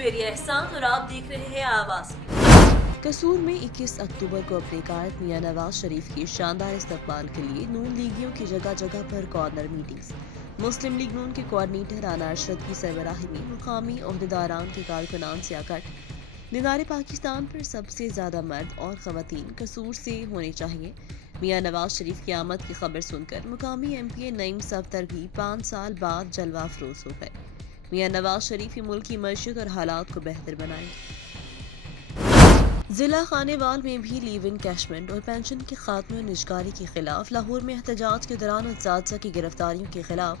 मेरी एहसान और आप देख रहे हैं आवाज। कसूर में 21 अक्टूबर को अपने कायद मियां नवाज शरीफ की शानदार इस्तकबाल के लिए नून लीगियों की जगह जगह पर कॉर्नर मीटिंग्स। मुस्लिम लीग नून के कोऑर्डिनेटर राना अरशद की सरबराही में मुकामी ओहदेदारान के कारकुनान से आकट दीनार पाकिस्तान पर सबसे ज्यादा मर्द और खवातीन कसूर से होने चाहिए। मियां नवाज शरीफ की आमद की खबर सुनकर मुकामी MP नईम सफदर भी 5 साल बाद जलवा अफरोज हो गए। मियां नवाज शरीफ ही मुल्क की मईशत और हालात को बेहतर बनाएंगे। जिला खानेवाल में भी लीव इन कैशमेंट और पेंशन के खात्मे और निजकारी के खिलाफ लाहौर में एहतजाज के दौरान उस्ताद की गिरफ्तारियों के खिलाफ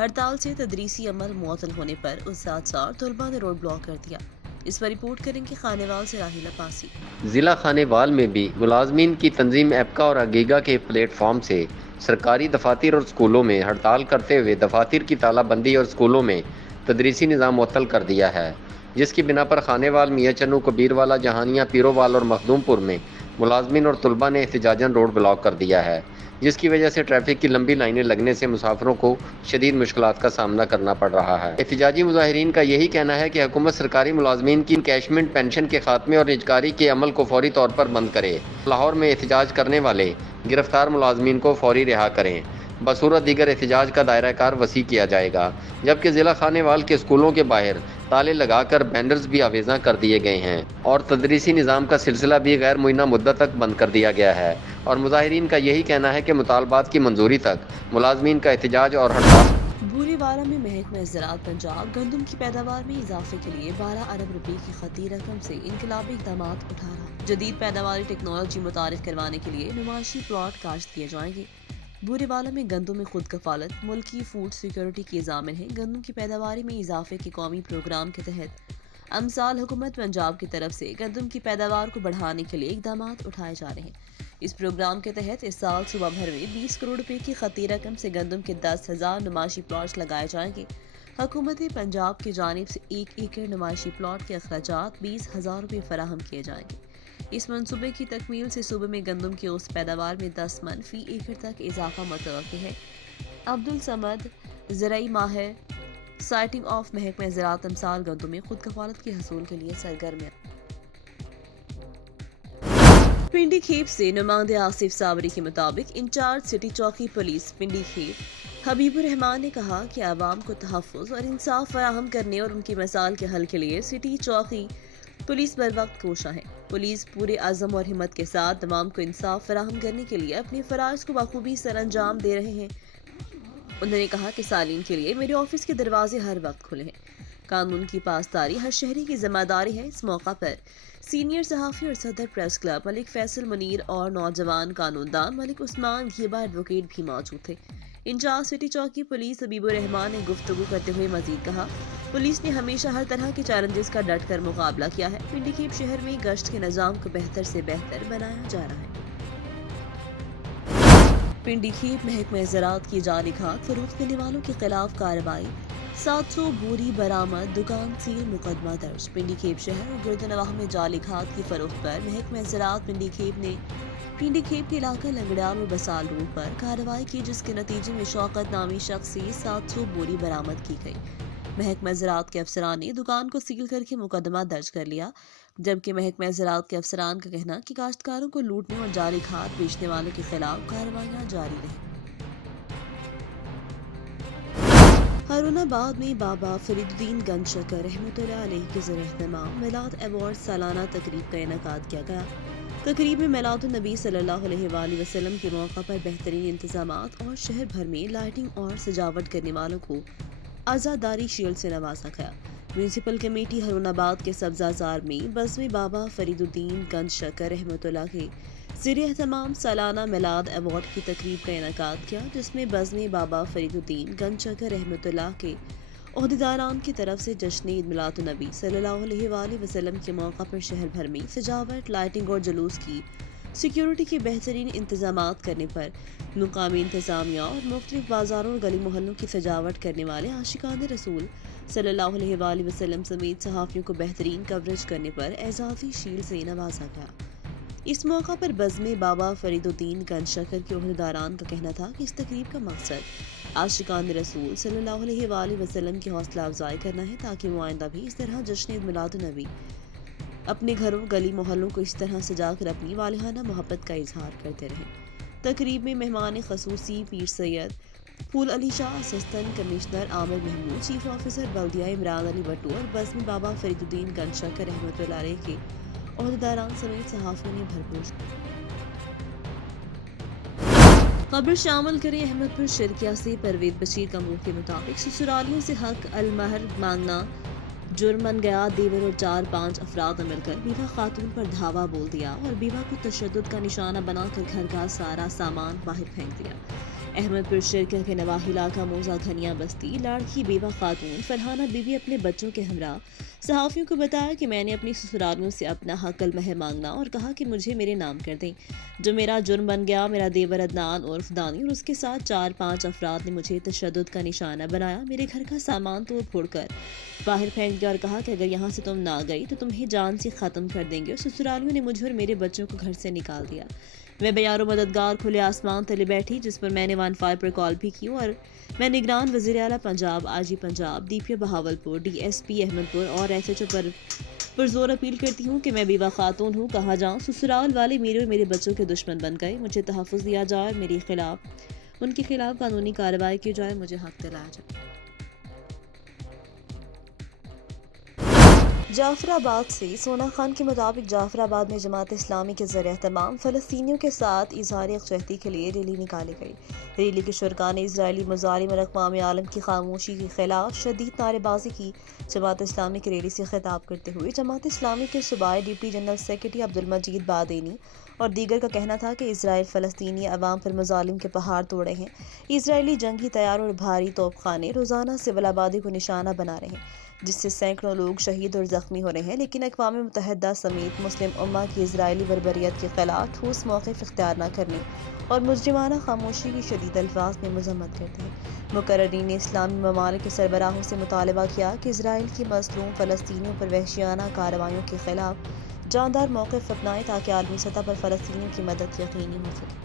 हड़ताल से तदरीसी अमल मुअत्तल होने पर उस्ताद और तलबा ने रोड ब्लॉक कर दिया। इस पर रिपोर्ट करेंगे खानेवाल से राहिल अब्बासी। जिला खानेवाल में भी मुलाजमीन की तंजीम एपका और अगीगा के प्लेटफॉर्म से सरकारी दफातर और स्कूलों में हड़ताल करते हुए दफातर की तालाबंदी और स्कूलों में तदरीसी निज़ाम मुअत्तल कर दिया है, जिसकी बिना पर खानेवाल, मियां चन्नू, कबीरवाला, जहानिया, पीरोवाल और मखदूमपुर में मुलाजमीन और तलबा ने एहतजाजन रोड ब्लॉक कर दिया है, जिसकी वजह से ट्रैफिक की लंबी लाइनें लगने से मुसाफिरों को शदीद मुश्किलात का सामना करना पड़ रहा है। एहतजाजी मुजाहिरीन का यही कहना है कि हुकूमत सरकारी मुलाजमीन की कैशमेंट, पेंशन के खात्मे और निजकारी के अमल को फौरी तौर पर बंद करे। लाहौर में एहतजाज करने वाले गिरफ्तार मुलाजमीन को फौरी रिहा करें। बसूरत दीगर एहतजाज का दायरा कार वसी किया जाएगा, जबकि जिला खानेवाल के स्कूलों के बाहर ताले लगाकर बैनर्स भी आवेज़ा कर दिए गए हैं और तदरीसी निज़ाम का सिलसिला भी गैर मुइन्ना मुद्दत तक बंद कर दिया गया है। और मुजाहिरीन का यही कहना है कि मुतालबात की मंजूरी तक मुलाजमीन का एहतजाज और हड़ताल। बूरीवाला में महकमा ज़राअत पंजाब गंदम की पैदावार में इजाफे के लिए 12 अरब रुपए की खती रकम से इनकलाबी इक़दाम उठा रहा। जदीद पैदावारी टेक्नोलॉजी मुतारिफ करवाने के लिए नुमाइशी प्लॉट काश्त किए जाएंगे। बूरीवाला में गंदम में खुद कफालत मुल्क की फूड सिक्योरिटी की ज़ामिन है। गंदम की पैदावारी में इजाफे के कौमी प्रोग्राम के तहत अमसाल हुकूमत पंजाब की तरफ से गंदम की पैदावार को बढ़ाने के लिए इकदाम उठाए जा रहे हैं। इस प्रोग्राम के तहत इस साल सूबा भर में 20 करोड़ रुपए की खती रकम से गंदम के 10,000 नुमाइशी प्लॉट्स लगाए जाएंगे। हुकूमत पंजाब की जानिब से 1 एकड़ नुमाइशी प्लॉट के अखराजात 20,000 रुपए फराहम किए जाएंगे। इस मनसूबे की तकमील से सूबे में गंदम की औसत पैदावार में 10 मन फी एकड़ तक इजाफा मुतवक्किल है। अब्दुल समद, ज़राई माहिर, साइटिंग ऑफ महकमा ज़राअत अमसाल गंदम में खुद कफालत के हसूल के लिए सरगर्म है। पिंडी खेप से नुमाइंदे आसिफ सावरी के मुताबिक इंचार्ज सिटी चौकी पुलिस पिंडी खेप हबीबुर रहमान ने कहा कि आवाम को तहफ़्फ़ुज़ और इंसाफ फराहम करने और उनकी मसाइल के हल के लिए सिटी चौकी पुलिस बर वक्त कोशा है। पुलिस पूरे अज़म और हिम्मत के साथ तमाम को इंसाफ फराहम करने के लिए अपने फ़राइज़ को बखूबी सर अंजाम दे रहे हैं। उन्होंने कहा कि सालीन के लिए मेरे ऑफिस के दरवाजे हर वक्त खुले हैं। कानून की पासदारी हर शहरी की जिम्मेदारी है। इस मौका पर सीनियर सहाफ़ी और सदर प्रेस क्लब मलिक फैसल मुनीर और नौजवान कानूनदान मलिक उस्मान घीबा एडवोकेट भी मौजूद थे। इंचार्ज सिटी चौकी पुलिस हबीबुर रहमान ने गुफ्तगू करते हुए मजीद कहा, पुलिस ने हमेशा हर तरह के चैलेंजेस का डट कर मुकाबला किया है। पिंडी खेप शहर में गश्त के निज़ाम को बेहतर से बेहतर बनाया जा रहा है। पिंडी खेप महकमा ज़राअत की जाली खाद फरोख्त करने वालों के खिलाफ कार्रवाई। 700 बोरी बरामद, दुकान सील, मुकदमा दर्ज। पिंडी खेप शहर और गुरुद्वारा में जाली खाद की फरोख्त पर महकमा ज़राअत पिंडी खेप ने पिंडी खेप के इलाके लंगड़ियाल और बसाल रोड पर कार्रवाई की, जिसके नतीजे में शौकत नामी शख्स से 700 बोरी बरामद की गई। महकमा ज़राअत के अफसरान ने दुकान को सील करके मुकदमा दर्ज कर लिया, जबकि महकमा ज़राअत के अफसरान का कहना कि काश्तकारों को लूटने और जाली खाद बेचने वालों के खिलाफ कार्रवाइयां जारी रही। हारूनाबाद में बाबा फरीदुद्दीन गंज शकर रहमतुल्लाह अलैह के ज़र-ए-एहतमाम मिलाद अवार्ड सालाना तकरीब का इनेकाद किया गया। तकरीब में मिलादुन नबी सल्लल्लाहु अलैहि वसल्लम के मौका पर बेहतरीन इंतजामात और शहर भर में लाइटिंग और सजावट करने वालों को आज़ादारी शील्ड से नवाजा गया। म्यूनसिपल कमेटी हारूनाबाद के सब्ज़ाज़ार में बज़्म बाबा फरीदुद्दीन गंज शकर रहमतुल्लाह के ज़र-ए-एहतमाम सालाना मिलाद अवार्ड की तकरीब का इनेकाद किया, जिसमें बज़्म बाबा फरीदुद्दीन गंज शकर रहमतुल्लाह के ओहदेदारान की तरफ से जश्न ईद मिलादुन नबी सल्लल्लाहु अलैहि वसल्लम के मौका पर शहर भर में सजावट, लाइटिंग और जुलूस की सिक्योरिटी के बेहतरीन इंतजामात करने पर मुकामी इंतजामिया और मुख्तलिफ बाजारों और गली मोहल्लों की सजावट करने वाले आशिकान रसूल सल्लल्लाहु अलैहि वसल्लम समेत सहाफ़ियों को बेहतरीन कवरेज करने पर एजाज़ी शील्ड से नवाजा गया। इस मौका पर बज़्म बाबा फरीदुद्दीन गंज शकर के ओहदेदारान का कहना था कि इस तकरीब का मकसद आशिकान रसूल सल्लल्लाहु अलैहि वसल्लम की हौसला अफजाई करना है ताकि वो आइंदा भी इस तरह जश्न ईद मिलादुन्नबी अपने घरों गली मोहल्लों को इस तरह सजाकर अपनी वालिहाना मोहब्बत का इजहार करते रहें। तकरीब में मेहमान खसूसी Pir Syed Phool Ali Shah, assistant commissioner Amir Mahmood, chief officer बल्दिया इमरान अली भट्टू और बज़मी बाबा फरीदुद्दीन गंजशकर रहमतुल्लाह अलैह के ओहदेदारान समेत सहाफ़ियों ने भरपूर खबर शामिल करें। अहमदपुर शिरकिया से परवेज बशीर का मुंह के मुताबिक ससुरालियों से हक अलमहर मांगना जुर्म बन गया। देवर और 4-5 अफराद ने मिलकर बीवा खातून पर धावा बोल दिया और बीवा को तशद्दुद का निशाना बनाकर घर का सारा सामान बाहर फेंक दिया। अहमदपुर शिरकिया के नवाही इलाका मोजा घनिया बस्ती लाड़की बीवा खातून फरहाना बीवी अपने बच्चों के हमरा सहाफ़ियों को बताया कि मैंने अपनी ससुरालियों से अपना हक अलमहर मांगना और कहा कि मुझे मेरे नाम कर दें। जो मेरा जुर्म बन गया, मेरा देवर अदनान उर्फ दानी और उसके साथ 4-5 अफराद ने मुझे तशद्दुद का निशाना बनाया, मेरे घर का सामान तोड़ फोड़ कर बाहर फेंक दिया और कहा कि अगर यहाँ से तुम ना गई तो तुम्हें जान से ख़त्म कर देंगे। और ससुरालियों ने मुझे और मेरे बच्चों को घर से निकाल दिया। मैं बेयारो मददगार खुले आसमान तले बैठी, जिस पर मैंने 15 पर कॉल भी की और मैं निगरान वज़ीर आला Punjab, IG Punjab, DPO Bahawalpur, DSP Ahmedpur और एसएचओ पर पुरजोर अपील करती हूँ कि मैं बीवा खातून हूँ, कहाँ जाऊँ। ससुराल वाले मेरे और मेरे बच्चों के दुश्मन बन गए। मुझे तहफ़्फ़ुज़ दिया जाए और उनके खिलाफ कानूनी कार्रवाई की जाए, मुझे हक दिलाया जाए। जाफराबाद से सोना खान के मुताबिक जाफराबाद में जमात इस्लामी के ज़रिए तमाम फ़लस्तीनियों के साथ इज़हार यकजहती के लिए रैली निकाली गई। रैली के शुरका ने इजरायली मुजालिम और अक़वाम आलम की खामोशी के खिलाफ शदीद नारेबाजी की। जमात इस्लामी की रैली से खिताब करते हुए जमात इस्लामी के सूबाई डिप्टी जनरल सेक्रेटरी अब्दुल मजीद बादेनी और दीगर का कहना था कि इजराइल फ़लस्तीनी अवाम पर मुजालिम के पहाड़ तोड़े हैं। इजरायली जंगी तैयार और भारी तोपखाने रोज़ाना सिविल आबादी को निशाना बना रहे हैं, जिससे सैकड़ों लोग शहीद और ज़ख्मी हो रहे हैं। लेकिन अक़वाम मुत्तहिदा समेत मुस्लिम उम्मा की इजरायली बर्बरियत के खिलाफ ठोस मौक़िफ़ इख्तियार न करने और मुजरिमाना खामोशी की शदीद अल्फाज में मज़म्मत करते हैं। मुकर्रिरीन इस्लामी ममालिक के सरबराहों से मुतालबा किया कि इजराइल की मज़लूम फ़लस्तीनियों पर वहशियाना कार्रवाइयों के खिलाफ जानदार मौक़िफ़ अपनाएं ताकि आलमी सतह पर फ़लस्तीनियों की मदद यकीनी हो सके।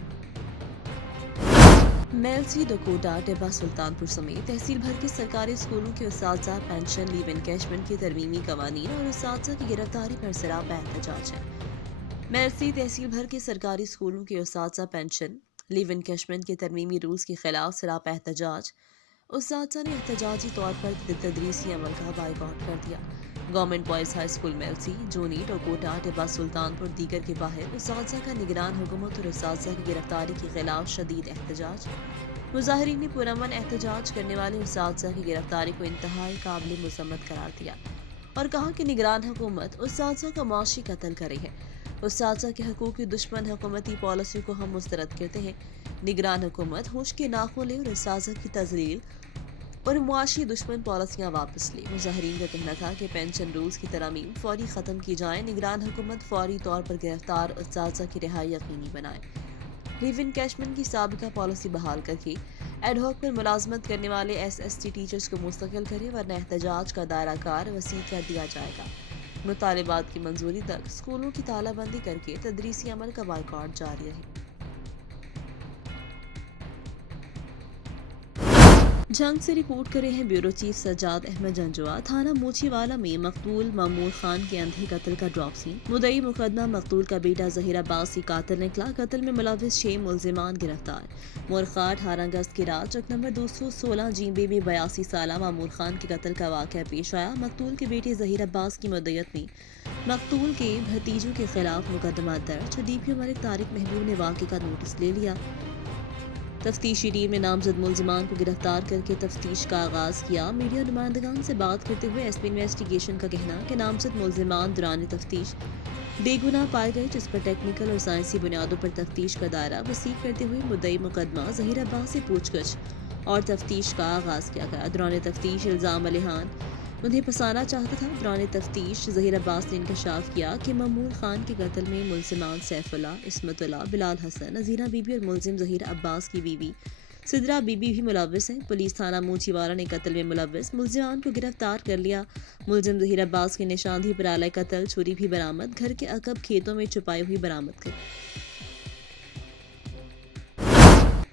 मेलसी, डकोटा, टिब्बा सुल्तानपुर समेत तहसील भर के सरकारी स्कूलों के उस्ताज़ा पेंशन, लीव एनकैशमेंट की तरमीमी कवानीन और उस्ताज़ा की गिरफ्तारी पर सरापा एहतजाज है। मेलसी तहसील भर के सरकारी स्कूलों के उस्ताज़ा पेंशन, लीव एनकैशमेंट के तरमीमी रूल्स के खिलाफ सरापा एहतजाज। उस्ताज़ा ने एहतजाजी तौर पर तदरीसी अमल का बाइकआउट कर दिया। Government boys high school Mailsi, जोनी, डकोटा, टिब्बा सुल्तानपुर दीगर के बाहर उस्ताज़ा का निगरान हुकूमत और उस्ताज़ा की गिरफ्तारी के खिलाफ शदीद एहतजाज। मुजाहिरीन ने पुरअमन एहतजाज करने वाले उस्ताज़ा की गिरफ्तारी को इंतहाई काबिल मुज़म्मत करार दिया और कहा कि निगरान हुकूमत उस्ताज़ा का मुआशी कत्ल करे है। उस्ताज़ा के हकूक़ की दुश्मन हुकूमती पॉलिसी को हम मुस्तरद करते हैं। निगरान हुकूमत होश के नाखुन ले और उस्ताज़ा की तज़लील और मुआशी दुश्मन पॉलिसियाँ वापस ले। मुजाहिरीन का कहना था कि पेंशन रूल्स की तरमीम फौरी ख़त्म की जाए। निगरान हुकूमत फौरी तौर पर गिरफ्तार उस्ताज़ा की रिहाई यकीनी बनाए। लीव एनकैशमेंट की साबिका पॉलिसी बहाल करके एडहॉक पर मुलाजमत करने वाले SST टीचर्स को मुस्तकिल करे, वरना एहतजाज का दायरा कार वसी कर दिया जाएगा। मुतालिबात की मंजूरी तक स्कूलों की तालाबंदी करके तदरीसी अमल का बाइकआउट जारी रहे। जंग से रिपोर्ट करे हैं ब्यूरो चीफ सज्जाद अहमद जंजुआ। थाना मोचीवाला में मकतूल मामूर खान के अंधे कत्ल का ड्रॉप सीन। मुदई मुकदमा मकतूल का बेटा ज़हीर अब्बासी कातिल निकला। कत्ल में मुलविस 6 मुल्जिमान गिरफ्तार। मोरखा 18 अगस्त की रात चक नंबर 216 जीबी में 82 साला मामूर खान के कत्ल का वाक़या पेश आया। मकतूल के बेटे ज़हीर अब्बास की मुद्दत में मकतूल के भतीजों के खिलाफ मुकदमा दर्ज। DPO मलिक तारिक महबूब ने वाक़े का नोटिस ले लिया। तफ्तीशी टीम ने नामजद मुल्जिमान को गिरफ्तार करके तफ्तीश का आगाज किया। मीडिया नुमाइंदगान से बात करते हुए SP इन्वेस्टिगेशन का कहना कि नामजद मुल्जिमान दौरान तफ्तीश बेगुनाह पाए गए, जिस पर टेक्निकल और साइंसी बुनियादों पर तफ्तीश का दायरा वसी करते हुए मुद्दई मुकदमा ज़हीर अब्बास से पूछगछ और तफ्तीश का आगाज किया गया। दौरान तफ्तीश इल्ज़ाम अलिहान उन्हें फंसाना चाहता था। दौरान तफ्तीश ज़हीर अब्बास ने इंकशाफ किया कि मामूर खान के कत्ल में मुल्जिमान सैफुल्ला, इस्मतुल्ला, बिलाल हसन, नज़ीरा बीबी और मुल्जिम ज़हीर अब्बास की बीवी सिदरा बीबी भी मुलविस हैं। पुलिस थाना मोचीवाला ने कत्ल में मुलविस मुल्जिमान को गिरफ्तार कर लिया। मुल्जिम ज़हीर अब्बास की निशानदेही पर आला कत्ल छुरी भी बरामद। घर के अकब खेतों में छुपाई हुई बरामद कर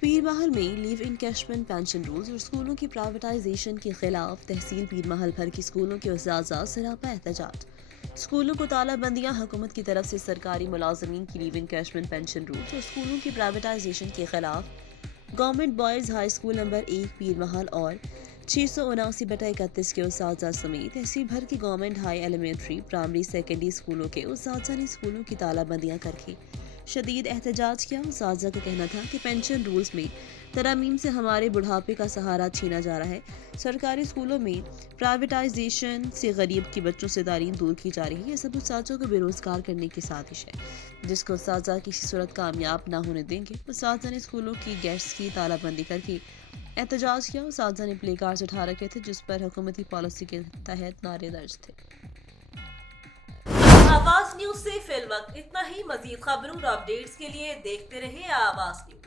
پیر محل میں لیو انکیشمنٹ پینشن رولز اور اسکولوں کی پرائیویٹائزیشن کے خلاف تحصیل پیر محل بھر کی اسکولوں کے اساتذہ سراپا احتجاج. اسکولوں کو تالہ بندیاں حکومت کی طرف سے سرکاری ملازمین کی لیو انکیشمنٹ پینشن رولز اور اسکولوں کی پرائیویٹائزیشن کے خلاف government boys high school number 1 پیر محل اور 679/31 کے اساتذہ سمیت تحصیل بھر کی government high elementary primary secondary اسکولوں کے اساتذہ نے اسکولوں کی تالہ بندیاں کر کے شدید احتجاج کیا. اساتذہ کا کہنا تھا کہ پینشن رولز میں ترامیم سے ہمارے بڑھاپے کا سہارا چھینا جا رہا ہے. سرکاری اسکولوں میں پرائیویٹائزیشن سے غریب کے بچوں سے تعلیم دور کی جا رہی ہے. یہ سب اساتذہ کو بے روزگار کرنے کی سازش ہے جس کو اساتذہ کسی صورت کامیاب نہ ہونے دیں گے. اساتذہ نے اسکولوں کی گیٹس کی تالہ بندی کر کے احتجاج کیا. اساتذہ نے پلے کارڈز اٹھا رکھے تھے جس پر حکومتی پالیسی کے تحت نعرے درج تھے. آواز نیوز سے فی الوقت اتنا ہی. مزید خبروں اور اپڈیٹس کے لیے دیکھتے رہے آواز نیوز.